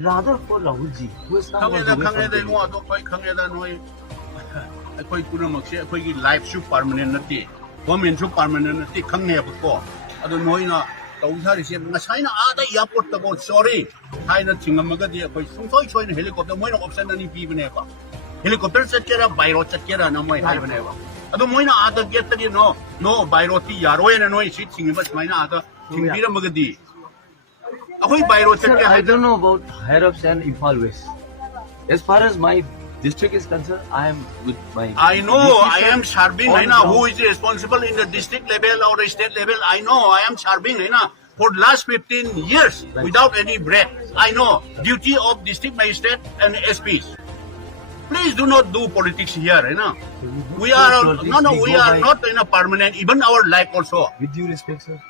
rather for Rahul ji, who is now अखोई पुनमक से अखोई की लाइफ सु परमानेंट नती गवर्नमेंट सु परमानेंट नती खंगने बको अदो नोइना तौसारि से नसाइना आदा एयरपोर्ट तको सॉरी हाइना थिंगमगदि अखोई सुंसोय सोइन हेलीकॉप्टर मोइना ऑप्शन अनि पीबनेबा हेलीकॉप्टर चटकेरा बायरो चटकेरा न मोइ हाइबनेबा अदो मोइना आदा गेट तदि नो बायरो ती यारोय न नोइ सिट थिंगबा स्माइना आदा थिंगबिरमगदि अखोई बायरो चटके I don't know about higher ups and Imphal West. As far as my district is concerned, I am with my. I know I am serving. I know who is responsible in the district level or the state level. I know I am serving. I know for the last 15 years without any break. I know duty of district magistrate and SPs. Please do not do politics here. I know we are we are not in a permanent. Even our life also. With due respect, sir.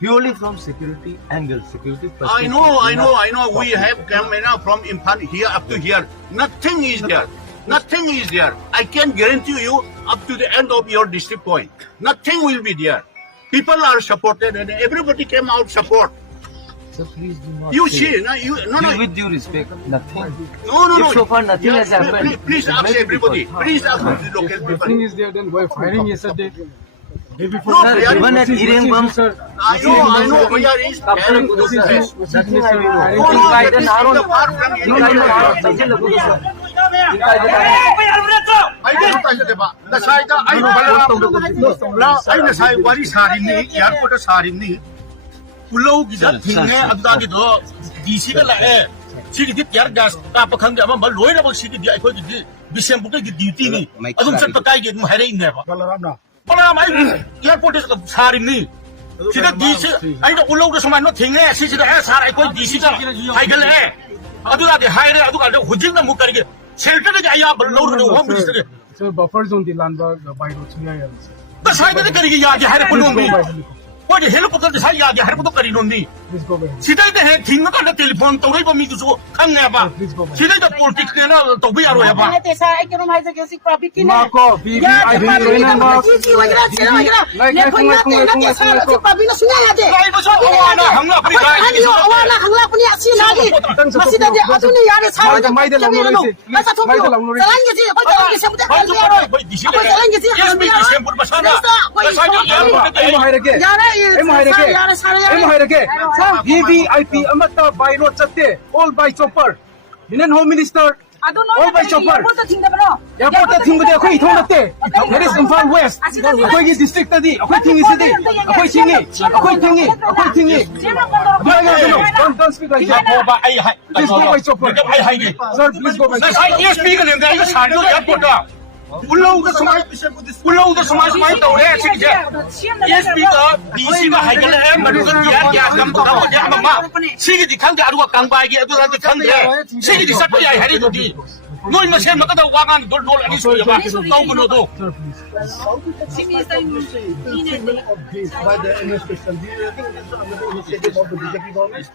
Purely from security angle, security perspective. I know. We have come from Imphal here up to here. Nothing is there. Nothing is there. I can guarantee you up to the end of your district point. Nothing will be there. People are supported and everybody came out support. So please do not. You see, no. With due respect, nothing. No. If so far nothing has happened. Please ask everybody. Please ask the local people. Nothing is there. Then why firing yesterday? Before sir, even at Erang bomb, sir. I know. We are in nothing I will airport सारिनी सिदा DC आइना उलोग समाय न थिंगे सिदा ए सार आइ कोइ DC का हाइगल ए अदुला दे हाइरे अदुगा हुजिंग न मुकरगे शेल्टर दे आया बलौर दे home minister sir buffer zone दि लांबा बाइरो छुया या त साइड दे करिगे या हाइरे पुनोंबी कोइ दे हेलिकॉप्टर दे साइ या हाइरे पुतो करि नोंदी सिदा दे हे थिंग न टेलीफोन तौरै बमी दुसो खंगे बा सिदा दे पॉलिटिक्स ने न तौबी यारो या बा ते सा ए केनो भाई से केसी प्रॉफिट किने माको वीवीआईपी रेना मा प्रॉफिट सुना या दे लाइ बसो ओवाना हम अपनी गाय ओवाना हम अपनी अच्छी लागी मसीदा दे अजुने यारे सा माइदे लाउनो रे ऐसा तो चलाएंगे जी कोई चलाएंगे सब कोई चलाएंगे जी हम Bishanpur बसाना VVIP amata by road chatte all by chopper Indian Home Minister all by chopper airport ta thing de khoi thong natte there is Imphal West khoi gi district ta di khoi thing is di khoi thingi don't speak like that please go by chopper sir please go by chopper speak ne ga ga sadu airport ta उल्लू का समाज में तो है ठीक है ये speaker DC का हाइगल है मनुष्य क्या काम तो हो गया मम्मा सिगी दिखांग के अरुआ कांगबाई के अदुरा दिखांग के सिगी दिसत पे है हरी दुदी नोई मसे मकदा वागान दोल दोल अनि सुया बा ताउ बनो दो by the administration initiative of the BJP government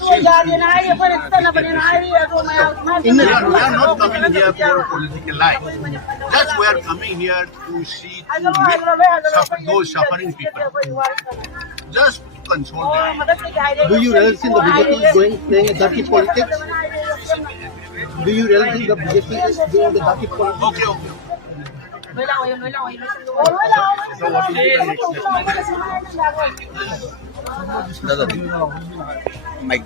तो यार ये ना ये पर इतना बने ना ये तो मैं we are not coming here for political life. Just we are coming here to see those suffering people. Just console them. Do you realize in the BJP is playing a dirty politics? Do you realize the BJP is doing the dirty politics? Okay. Mike.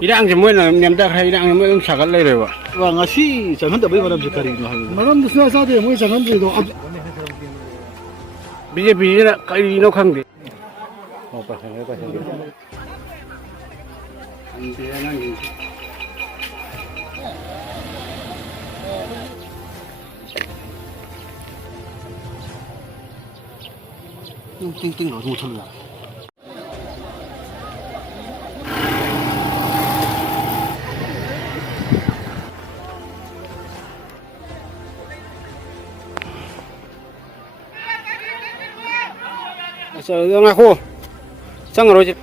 이랑지 뭐는 냄다 가 이랑이 뭐 음사가 내려와. 와 ngasi 장한다bai maramse karino habi. Maram dusna sade moi 장한데도 BJP나 까이노 강대. 띵띵 어디 못 찾나. 자, 응하고 장을 오지.